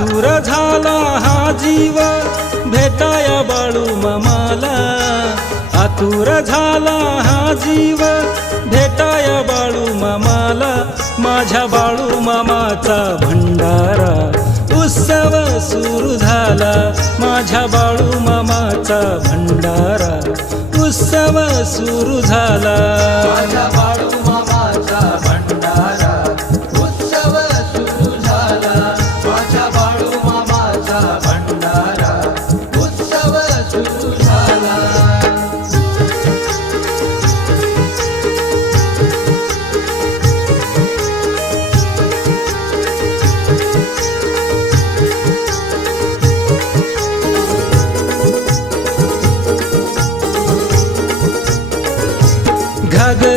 आतुर झाला हा जीव भेटाया बाळू मामाला. आतुर झाला हा जीव भेटाया बाळू मामाला. माझ्या बाळू मामाचा भंडारा उत्सव सुरू झाला. माझ्या बाळू मामाचा भंडारा उत्सव सुरू झाला. भंडारा उत्सव सुरू झाला घागर